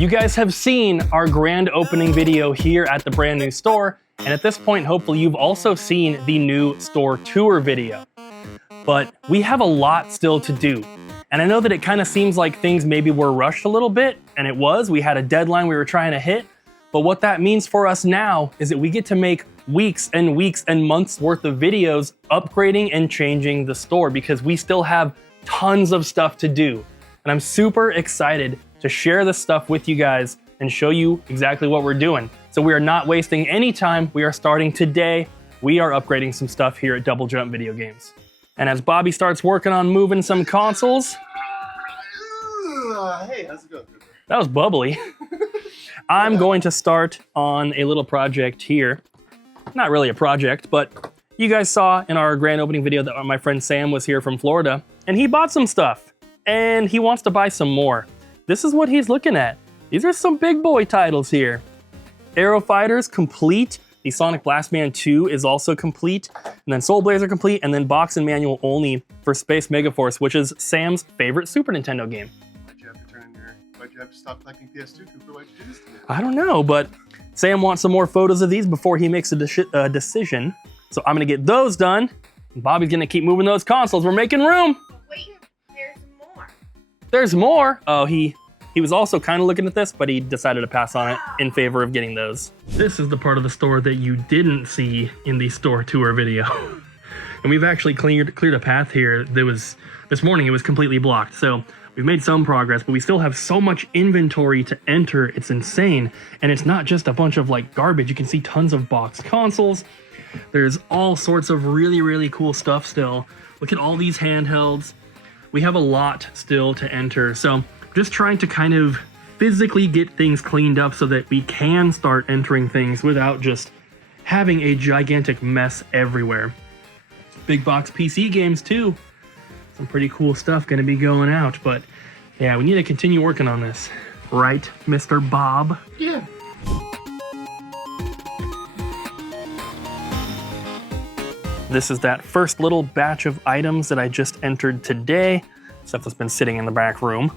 You guys have seen our grand opening video here at the brand new store, and at this point, hopefully you've also seen the new store tour video. But we have a lot still to do. And I know that it kind of seems like things maybe were rushed a little bit, and it was. We had a deadline we were trying to hit. But what that means for us now is that we get to make weeks and weeks and months worth of videos upgrading and changing the store because we still have tons of stuff to do. And I'm super excited to share this stuff with you guys and show you exactly what we're doing. So we are not wasting any time. We are starting today. We are upgrading some stuff here at Double Jump Video Games. And as Bobby starts working on moving some consoles. Hey, how's it going? That was bubbly. I'm going to start on a little project here. Not really a project, but you guys saw in our grand opening video that my friend Sam was here from Florida, and he bought some stuff, and he wants to buy some more. This is what he's looking at. These are some big boy titles here. Aero Fighters complete. The Sonic Blast Man 2 is also complete. And then Soul Blazer complete, and then box and manual only for Space Megaforce, which is Sam's favorite Super Nintendo game. Why'd you have to stop collecting PS2, Cooper? Why'd you do this to me? I don't know, but Sam wants some more photos of these before he makes a decision. So I'm gonna get those done. Bobby's gonna keep moving those consoles. We're making room. Wait, there's more. There's more. Oh, he was also kind of looking at this, but he decided to pass on it in favor of getting those. This is the part of the store that you didn't see in the store tour video. And we've actually cleared a path here. This morning it was completely blocked. So we've made some progress, but we still have so much inventory to enter. It's insane. And it's not just a bunch of like garbage. You can see tons of boxed consoles. There's all sorts of really, really cool stuff still. Look at all these handhelds. We have a lot still to enter. So just trying to kind of physically get things cleaned up so that we can start entering things without just having a gigantic mess everywhere. Big box PC games too. Some pretty cool stuff gonna be going out, but yeah, we need to continue working on this. Right, Mr. Bob? Yeah. This is that first little batch of items that I just entered today. Stuff that's been sitting in the back room.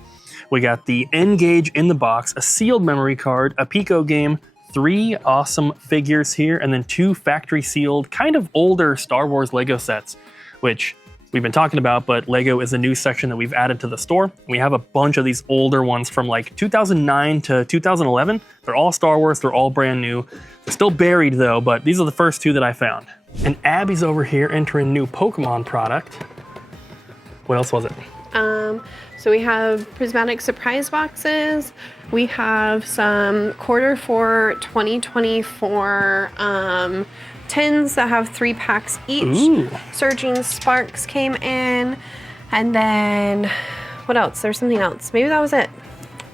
We got the N-Gage in the box, a sealed memory card, a Pico game, 3 awesome figures here, and then 2 factory sealed, kind of older Star Wars Lego sets, which we've been talking about, but Lego is a new section that we've added to the store. We have a bunch of these older ones from like 2009 to 2011. They're all Star Wars, they're all brand new. They're still buried though, but these are the first 2 that I found. And Abby's over here entering new Pokemon product. What else was it? So we have prismatic surprise boxes. We have some Q4 2024 tins that have 3 packs each. Ooh. Surging Sparks came in. And then, what else? There's something else. Maybe that was it.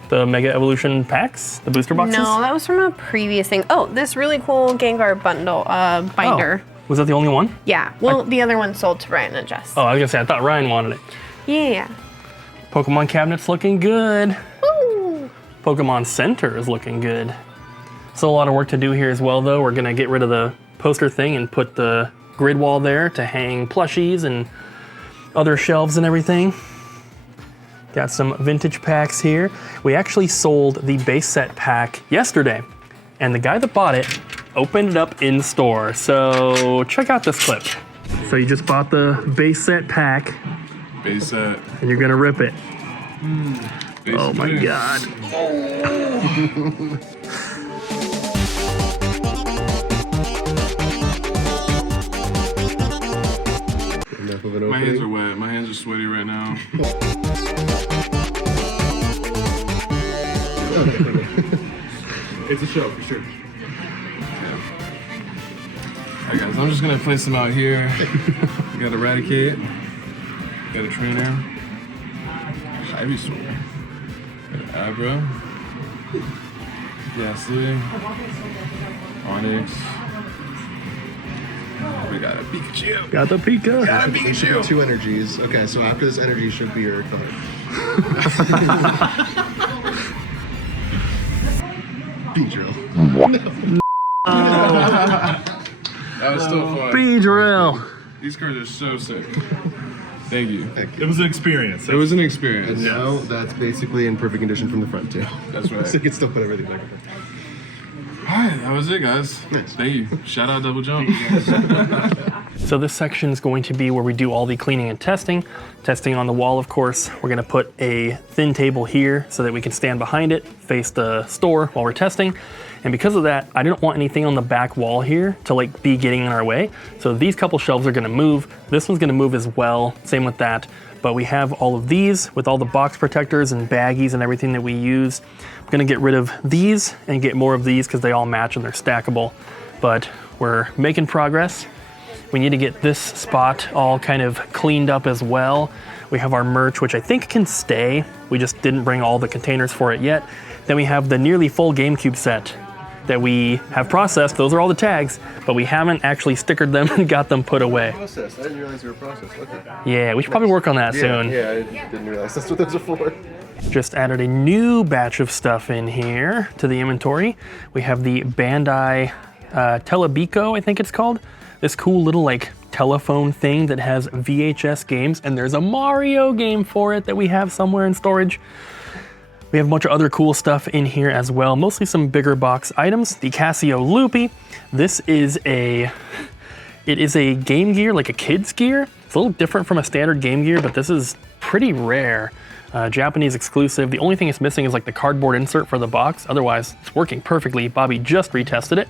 The Mega Evolution packs? The booster boxes? No, that was from a previous thing. Oh, this really cool Gengar bundle binder. Oh, was that the only one? Yeah, well, the other one sold to Ryan and Jess. Oh, I was gonna say, I thought Ryan wanted it. Yeah. Pokemon cabinet's looking good. Woo! Pokemon Center is looking good. Still a lot of work to do here as well though. We're gonna get rid of the poster thing and put the grid wall there to hang plushies and other shelves and everything. Got some vintage packs here. We actually sold the base set pack yesterday, and the guy that bought it opened it up in store. So check out this clip. So you just bought the base set pack. Base set. And you're gonna rip it. Oh my base. God. My hands are wet. My hands are sweaty right now. It's a show for sure. Yeah. Alright guys, I'm just gonna place them out here. We got Eradicate. Got a Trainer. Ivysaur. Got Abra. Ghastly. Onyx. We got a Pikachu. Got the Pika. Got a Pikachu. 2 energies. Okay, so after this energy should be your color. B-Drill. That was still fun. B-Drill. These cards are so sick. Thank you. It was an experience. It was an experience. And now that's basically in perfect condition from the front too. That's right. So you can still put everything back in. All right, that was it, guys. Nice. Thank you. Shout out Double Jump. So this section is going to be where we do all the cleaning and testing. Testing on the wall, of course. We're gonna put a thin table here so that we can stand behind it, face the store while we're testing. And because of that, I didn't want anything on the back wall here to like be getting in our way. So these couple shelves are gonna move. This one's gonna move as well, same with that. But we have all of these with all the box protectors and baggies and everything that we use. I'm gonna get rid of these and get more of these because they all match and they're stackable. But we're making progress. We need to get this spot all kind of cleaned up as well. We have our merch, which I think can stay. We just didn't bring all the containers for it yet. Then we have the nearly full GameCube set that we have processed. Those are all the tags, but we haven't actually stickered them and got them put away. Process. I didn't realize you were processed. Okay. Yeah, we should probably work on that soon. Yeah, I didn't realize that's what those are for. Just added a new batch of stuff in here to the inventory. We have the Bandai Telebico, I think it's called. This cool little like telephone thing that has VHS games, and there's a Mario game for it that we have somewhere in storage. We have a bunch of other cool stuff in here as well, mostly some bigger box items. The Casio Loopy. This is it is a Game Gear, like a kid's gear. It's a little different from a standard Game Gear, but this is pretty rare. Japanese exclusive. The only thing it's missing is like the cardboard insert for the box. Otherwise, it's working perfectly. Bobby just retested it.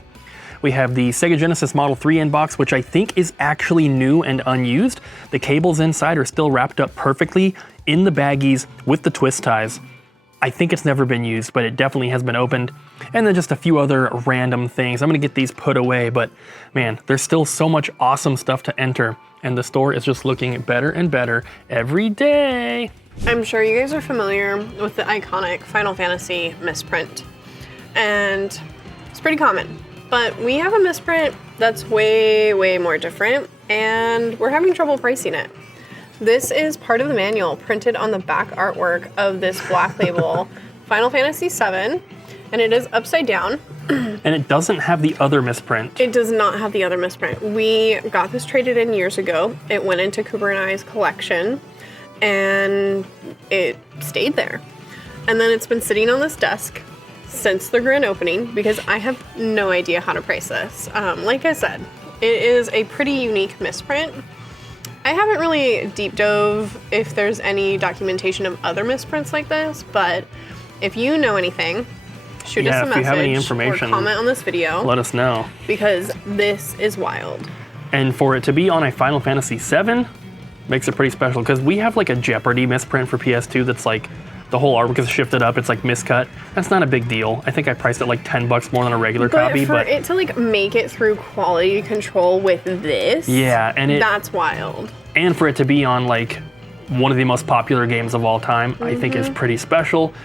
We have the Sega Genesis Model 3 in box, which I think is actually new and unused. The cables inside are still wrapped up perfectly in the baggies with the twist ties. I think it's never been used, but it definitely has been opened. And then just a few other random things. I'm gonna get these put away, but man, there's still so much awesome stuff to enter, and the store is just looking better and better every day. I'm sure you guys are familiar with the iconic Final Fantasy misprint, and it's pretty common. But we have a misprint that's way, way more different, and we're having trouble pricing it. This is part of the manual printed on the back artwork of this black label, Final Fantasy VII, and it is upside down. And it doesn't have the other misprint. It does not have the other misprint. We got this traded in years ago. It went into Cooper and I's collection, and it stayed there. And then it's been sitting on this desk since the grand opening because I have no idea how to price this. Like I said, it is a pretty unique misprint. I haven't really deep dove if there's any documentation of other misprints like this, but if you know anything, shoot us a message, if you have any information, or comment on this video. Let us know. Because this is wild. And for it to be on a Final Fantasy VII makes it pretty special because we have like a Jeopardy misprint for PS2 that's like the whole artwork is shifted up. It's like miscut. That's not a big deal. I think I priced it like 10 bucks more than a regular copy. But for it to like make it through quality control with this, yeah, and that's wild. And for it to be on like one of the most popular games of all time, I think is pretty special.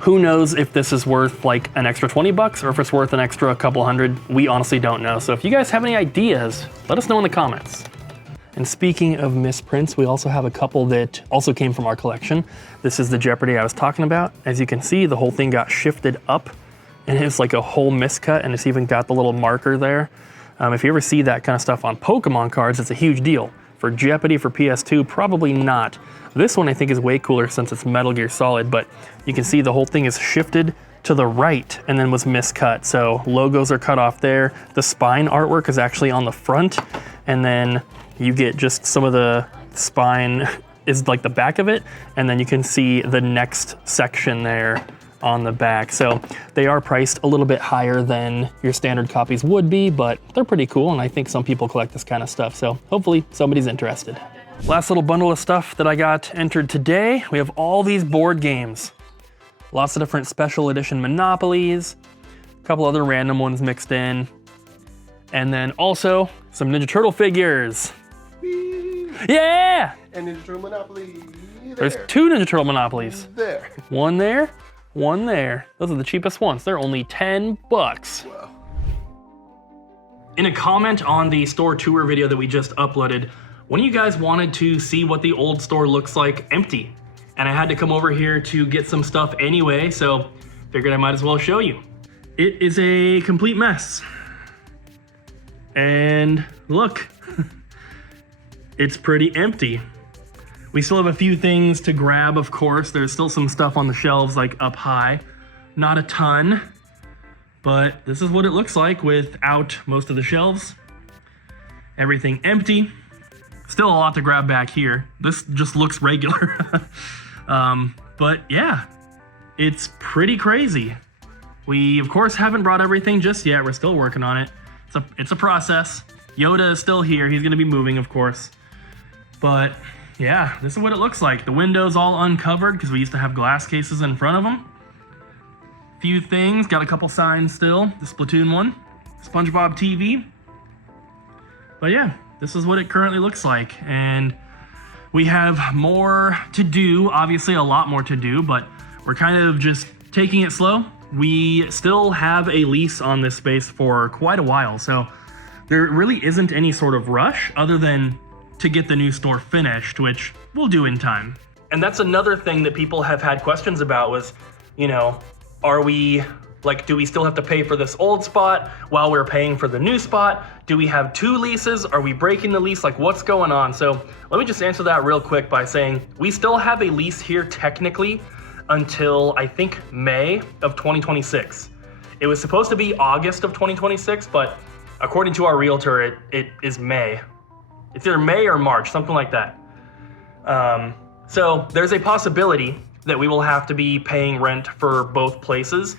Who knows if this is worth like an extra 20 bucks or if it's worth an extra couple hundred. We honestly don't know. So if you guys have any ideas, let us know in the comments. And speaking of misprints, we also have a couple that also came from our collection. This is the Jeopardy I was talking about. As you can see, the whole thing got shifted up and it's like a whole miscut, and it's even got the little marker there. If you ever see that kind of stuff on Pokemon cards, it's a huge deal. For Jeopardy, for PS2, probably not. This one I think is way cooler since it's Metal Gear Solid, but you can see the whole thing is shifted to the right and then was miscut. So logos are cut off there. The spine artwork is actually on the front, and then you get just some of the spine is like the back of it, and then you can see the next section there on the back. So they are priced a little bit higher than your standard copies would be, but they're pretty cool, and I think some people collect this kind of stuff, so hopefully somebody's interested. Last little bundle of stuff that I got entered today. We have all these board games. Lots of different special edition Monopolies, a couple other random ones mixed in, and then also some Ninja Turtle figures. Yeah! And Ninja Turtle Monopoly. There's two Ninja Turtle Monopolies. There. One there, one there. Those are the cheapest ones. They're only 10 bucks. Wow. In a comment on the store tour video that we just uploaded, one of you guys wanted to see what the old store looks like empty. And I had to come over here to get some stuff anyway, so figured I might as well show you. It is a complete mess. And look, it's pretty empty. We still have a few things to grab, of course. There's still some stuff on the shelves, like up high. Not a ton, but this is what it looks like without most of the shelves. Everything empty. Still a lot to grab back here. This just looks regular. But yeah, it's pretty crazy. We, of course, haven't brought everything just yet. We're still working on it. It's a process. Yoda is still here. He's gonna be moving, of course. But yeah, this is what it looks like. The windows all uncovered because we used to have glass cases in front of them. Few things, got a couple signs still. The Splatoon one, SpongeBob TV. But yeah, this is what it currently looks like. And we have more to do, obviously a lot more to do, but we're kind of just taking it slow. We still have a lease on this space for quite a while, so there really isn't any sort of rush other than to get the new store finished, which we'll do in time. And that's another thing that people have had questions about was, you know, are we, like, do we still have to pay for this old spot while we're paying for the new spot? Do we have 2 leases? Are we breaking the lease? Like, what's going on? So let me just answer that real quick by saying we still have a lease here technically until I think May of 2026. It was supposed to be August of 2026, but according to our realtor, it is May. It's either May or March, something like that. So there's a possibility that we will have to be paying rent for both places.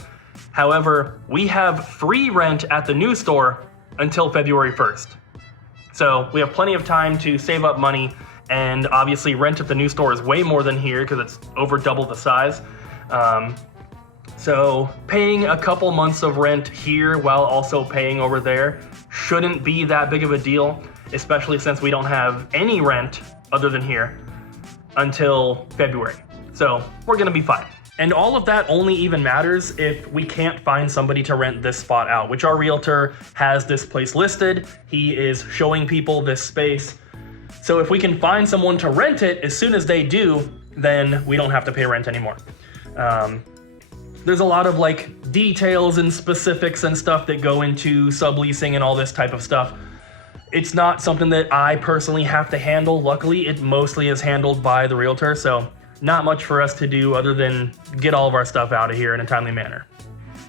However, we have free rent at the new store until February 1st. So we have plenty of time to save up money, and obviously rent at the new store is way more than here because it's over double the size. So paying a couple months of rent here while also paying over there shouldn't be that big of a deal, especially since we don't have any rent other than here until February. So we're gonna be fine. And all of that only even matters if we can't find somebody to rent this spot out, which our realtor has this place listed. He is showing people this space. So if we can find someone to rent it, as soon as they do, then we don't have to pay rent anymore. There's a lot of like details and specifics and stuff that go into subleasing and all this type of stuff. It's not something that I personally have to handle. Luckily, it mostly is handled by the realtor, so not much for us to do other than get all of our stuff out of here in a timely manner.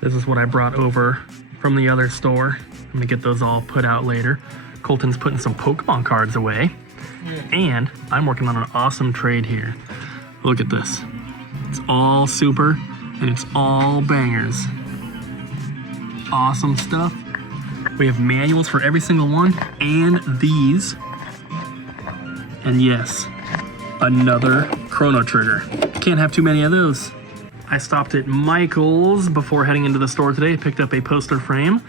This is what I brought over from the other store. I'm gonna get those all put out later. Colton's putting some Pokemon cards away. And I'm working on an awesome trade here. Look at this. It's all super and it's all bangers. Awesome stuff. We have manuals for every single one and these. And yes, another Chrono Trigger. Can't have too many of those. I stopped at Michael's before heading into the store today, picked up a poster frame.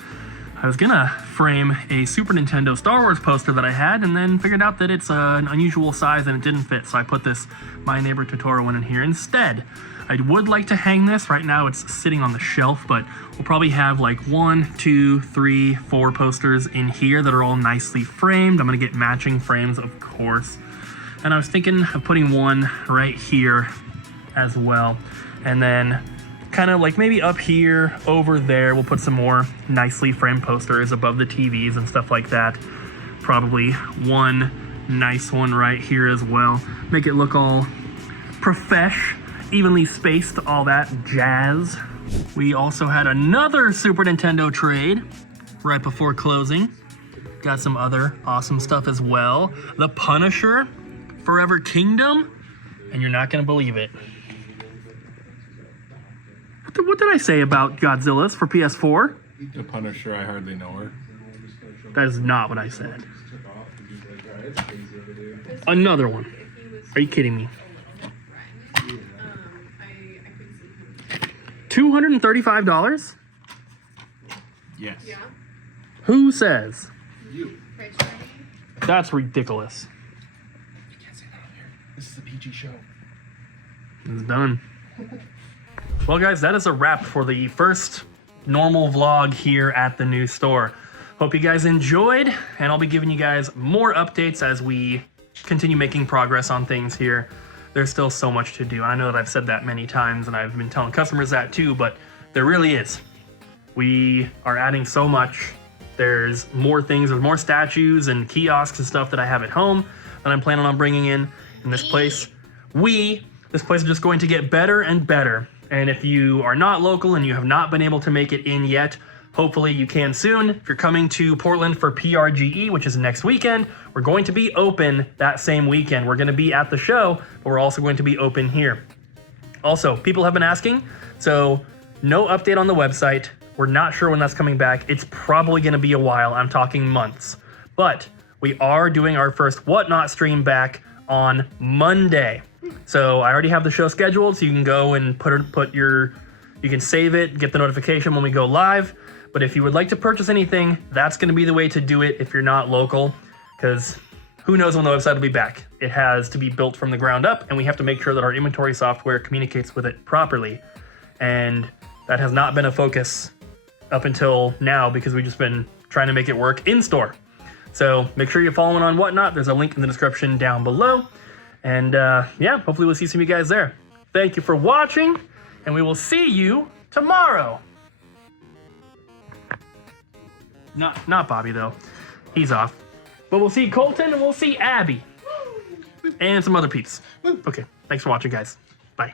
I was gonna frame a Super Nintendo Star Wars poster that I had and then figured out that it's an unusual size and it didn't fit, so I put this My Neighbor Totoro one in here instead. I would like to hang this. Right now it's sitting on the shelf, but we'll probably have like 1, 2, 3, 4 posters in here that are all nicely framed. I'm gonna get matching frames, of course. And I was thinking of putting one right here as well. And then kind of like maybe up here, over there, we'll put some more nicely framed posters above the TVs and stuff like that. Probably one nice one right here as well. Make it look all profesh, evenly spaced, all that jazz. We also had another Super Nintendo trade right before closing. Got some other awesome stuff as well. The Punisher, Forever Kingdom, and you're not gonna believe it. What did I say about Godzilla's for PS4? The Punisher, I hardly know her. That is not what I said. Another one. Are you kidding me? $235? Yes. Who says? You. That's ridiculous. You can't say that on here. This is a PG show. It's done. Well, guys, that is a wrap for the first normal vlog here at the new store. Hope you guys enjoyed, and I'll be giving you guys more updates as we continue making progress on things here. There's still so much to do. I know that I've said that many times, and I've been telling customers that too, but there really is. We are adding so much. There's more things, there's more statues and kiosks and stuff that I have at home that I'm planning on bringing in. in this place. This place is just going to get better and better. And if you are not local and you have not been able to make it in yet, hopefully you can soon. If you're coming to Portland for PRGE, which is next weekend, we're going to be open that same weekend. We're going to be at the show, but we're also going to be open here. Also, people have been asking, so no update on the website. We're not sure when that's coming back. It's probably going to be a while. I'm talking months. But we are doing our first Whatnot stream back on Monday. So I already have the show scheduled, so you can go and you can save it, get the notification when we go live. But if you would like to purchase anything, that's going to be the way to do it if you're not local, because who knows when the website will be back. It has to be built from the ground up, and we have to make sure that our inventory software communicates with it properly. And that has not been a focus up until now because we've just been trying to make it work in store. So make sure you're following on Whatnot. There's a link in the description down below. And yeah, hopefully we'll see some of you guys there. Thank you for watching, and we will see you tomorrow. Not Bobby, though. He's off. But we'll see Colton, and we'll see Abby. And some other peeps. Okay, thanks for watching, guys. Bye.